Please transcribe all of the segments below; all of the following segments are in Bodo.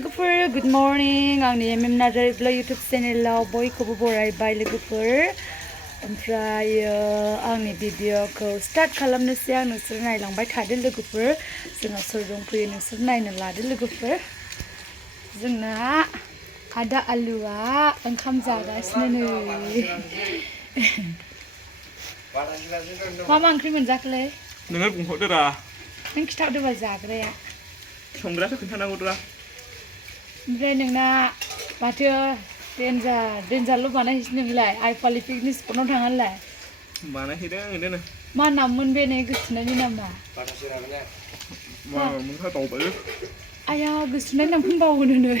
लोगोफोर गुड मर्निं आंनि एमएम नार्जारि ब्लग यूट्यूब चेनेलाव बयखौबो बरायबाय लोगोफोर ओमफ्राय आंनि भिडिअखौ स्टार्ट खालामनोसै आं नोंसोर नायलांबाय थादो लोगोफोर जोंहा सोर दंफैयो नोंसोर नायनो लादो लोगोफोर जोंना आदा आलुआ ओंखाम जागासिनो नै मा ओंख्रि मोनजाखोलै नोङो बुंहरदोरा नों खिथाहरदोबा जाग्राया संग्रासो खोन्थानांगौद्रा ओमफ्राय नोंना माथो देन्जारल' बानायहैसै नोंलाय आइफालि पिकनिक स्पटआव थाङालाय बानायहैदों बिदिनो मा नाममोन बे नै गोसोथोनायनि नामा आया गोसोथोनायनि नामखौनो बावहोनो नै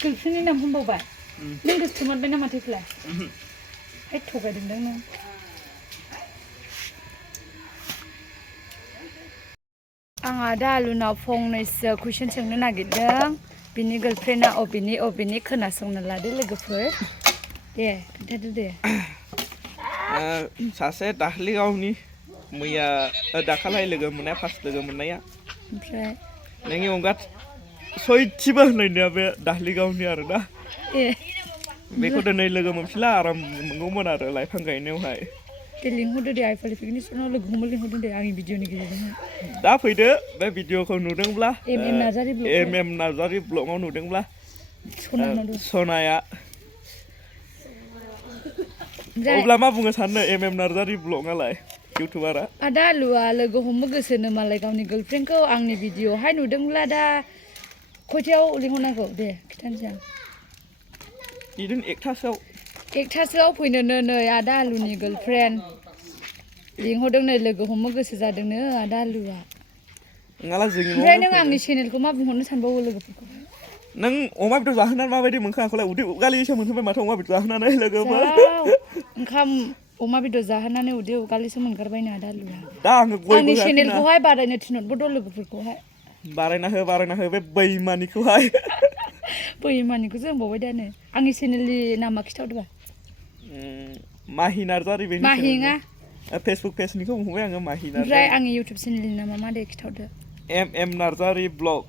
गर्लफ्रेन्डनि नामखौनो बावबाय नों गोसोथोमारबाय ना माथोखौलाय है थगायदोंदां नों आं आदा आलुनाव फंनैसो कुइसन सोंनो नागिरदों बिनि गार्लफ्रेन्डआ अबेनि खोनासंनो लादो लोगोफोर दे खोन्थादो दे सासे दाख्लै गावनि मैया दाखालि लोगो मोननाया फार्स्ट लोगो मोननाया ओमफ्राय नोंनि अनगा सयथिबो होनलायनाया बे दाख्लै गावनि आरोना बेखौ दिनै लोगो मोनफिनला आराम मोनगौमोन आरो लाइफां गायनायावहाय दे लिंहरदो दे आइफालि पिकनिक स्पटआव लोगो हमनो लिंहरदो दे आंनि भिडिअनि गेजेरजोंहाय दा फैदो बे भिडिअखौ नुदोंब्ला एमएम नार्जारि ब्लगाव नुदोंब्ला सनाया अब्ला मा बुंनो सानो एमएम नार्जारि ब्लगालाय इउटुबारा आदा आलुआ लोगो हमनो गोसोनो मालाय गावनि गार्लफ्रेन्डखौ आंनि भिडिअआवहाय नुदोंब्ला दा खयथायाव लिंहरनांगौ दे खिथानोसै आं बिदिनो एकथासोआव फैनोनो नै आदा आलुनि गार्लफ्रेन्ड लिंहरदों नै लोगो हमनो गोसो जादोंनो आदा आलुआ ओमफ्राय नों आंनि चेनेलखौ मा बुंहरनो सानबावो लोगोफोरखौ नों अमा बेदर जाहोनानै माबायदि मोनखो आंखौलाय उदै उगालिसो मोनहोबाय माथो अमा बेदर जाहोनानै लोगोफोर ओंखाम अमा बेदर जाहोनानै उदै उगालिसो मोनगारबायनो आदा आलुआ दा आंनि चेनेलखौहाय बारायनो थिनहरबोदो लोगोफोरखौहाय बारायना हो बे बैमानिखौहाय बैमानिखौ जोंबावबाय दा नै आंनि चेनेलनि नामा खिथाहरदोबा माहि नार्जारि माहिङा फेसबुक पेजनिखौ बुंबाय आङो माहि नार्जारि ओमफ्राय आंनि इउटुब चेनेलनि नामा मा दे खिथाहरदो एमएम नार्जारि ब्लग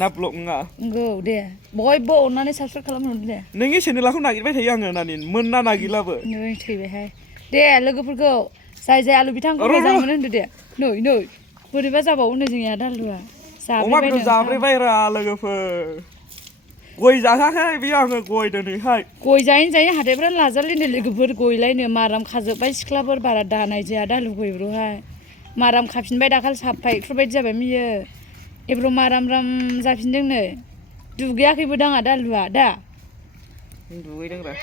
ना ब्लग नङा नंगौ दे बयबो अननानै साबसक्राइब खालामहरदो दे नोंनि चेनेलखौ नागिरबाय थायो आङो नानि मोनना नागिरलाबो नै थैबायहाय दे लोगोफोरखौ जाय आलु बिथांखौ मोजां मोनो होनदो दे नै बोरैबा जाबावो नै जोंनि आदा आलुआ अमा बेदर जाब्रेबायरा लोगोफोर गय जाहोआखै बेयो आङो गय दिनैहाय गय जायै हाथायफ्रा लाजारलिनो लोगोफोर गयलायनो माराम खाजोब्बाय सिख्लाफोर बारा दानाय जाया दा लुगैब्र'हाय माराम खाफिनबाय दाखालि साफा एक्टरबायदि जाबाय बियो एब्र' माराम जाफिनदों नै दुगैयाखैबो दां आदा आलुआ दा दुगैदोंरा